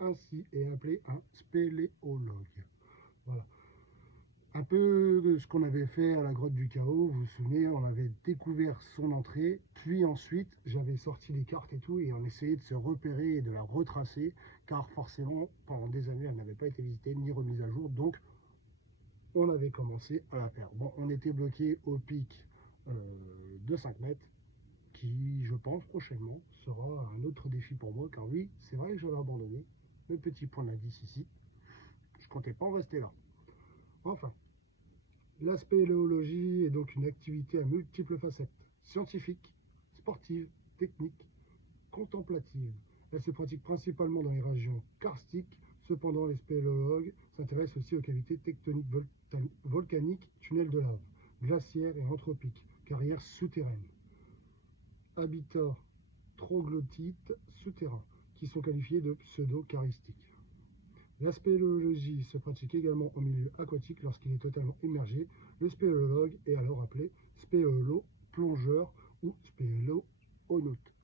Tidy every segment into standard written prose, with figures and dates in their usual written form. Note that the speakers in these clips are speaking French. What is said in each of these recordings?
ainsi est appelé un spéléologue. Voilà. Un peu de ce qu'on avait fait à la grotte du chaos, vous vous souvenez, on avait découvert son entrée, puis ensuite j'avais sorti les cartes et tout, et on essayait de se repérer et de la retracer, car forcément, pendant des années, elle n'avait pas été visitée ni remise à jour, donc on avait commencé à la faire. Bon, on était bloqué au pic de 5 mètres, qui, je pense, prochainement, sera un autre défi pour moi, car oui, c'est vrai que j'avais abandonné, le petit point d'indice ici, je comptais pas en rester là. Enfin, la spéléologie est donc une activité à multiples facettes, scientifique, sportive, technique, contemplative. Elle se pratique principalement dans les régions karstiques. Cependant, les spéléologues s'intéressent aussi aux cavités tectoniques volcaniques, tunnels de lave, glaciaires et anthropiques, carrières souterraines, habitats troglodytes souterrains, qui sont qualifiés de pseudo-karistiques. La spéléologie se pratique également en milieu aquatique lorsqu'il est totalement immergé. Le spéléologue est alors appelé spéléolo-plongeur ou spéléonaute.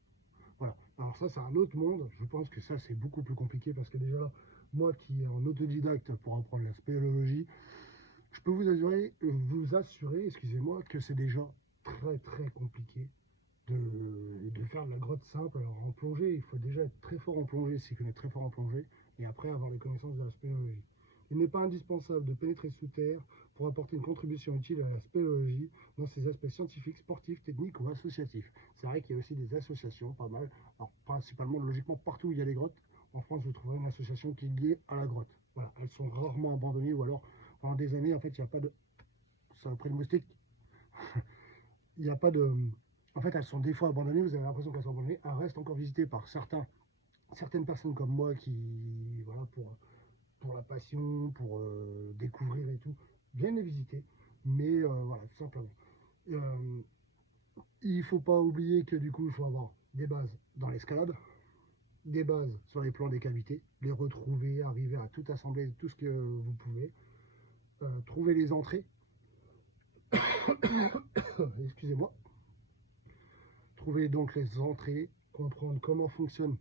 Voilà. Alors ça, c'est un autre monde. Je pense que ça, c'est beaucoup plus compliqué parce que déjà, moi qui est en autodidacte pour apprendre la spéléologie, je peux vous assurer, excusez-moi, que c'est déjà très très compliqué de faire de la grotte simple. Alors en plongée, il faut déjà être très fort en plongée, s'y connaît très fort en plongée, et après avoir les connaissances de la spéléologie. Il n'est pas indispensable de pénétrer sous terre pour apporter une contribution utile à la spéléologie dans ses aspects scientifiques, sportifs, techniques ou associatifs. C'est vrai qu'il y a aussi des associations, pas mal. Alors principalement, logiquement, partout où il y a des grottes, en France, vous trouverez une association qui est liée à la grotte. Voilà, elles sont rarement abandonnées ou alors pendant des années, en fait, il n'y a pas de... Ça a pris le moustique. Il n'y a pas de... En fait, elles sont des fois abandonnées, vous avez l'impression qu'elles sont abandonnées. Elles restent encore visitées par certaines personnes comme moi qui, voilà, pour la passion, pour découvrir et tout, viennent les visiter. Mais voilà, tout simplement. Euh, il ne faut pas oublier que du coup, il faut avoir des bases dans l'escalade, des bases sur les plans des cavités, les retrouver, arriver à tout assembler, tout ce que vous pouvez. Trouver les entrées, excusez-moi, trouver donc les entrées, comprendre comment fonctionne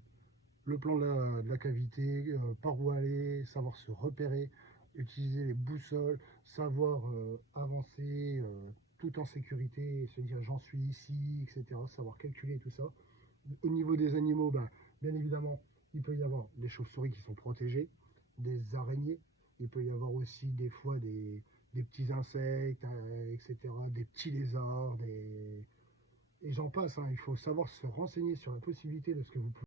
le plan de la cavité, par où aller, savoir se repérer, utiliser les boussoles, savoir avancer tout en sécurité, se dire j'en suis ici, etc. Savoir calculer tout ça. Au niveau des animaux, ben, bien évidemment, il peut y avoir des chauves-souris qui sont protégées, des araignées, il peut y avoir aussi des fois des petits insectes, etc., des petits lézards, et j'en passe, hein. Il faut savoir se renseigner sur la possibilité de ce que vous pouvez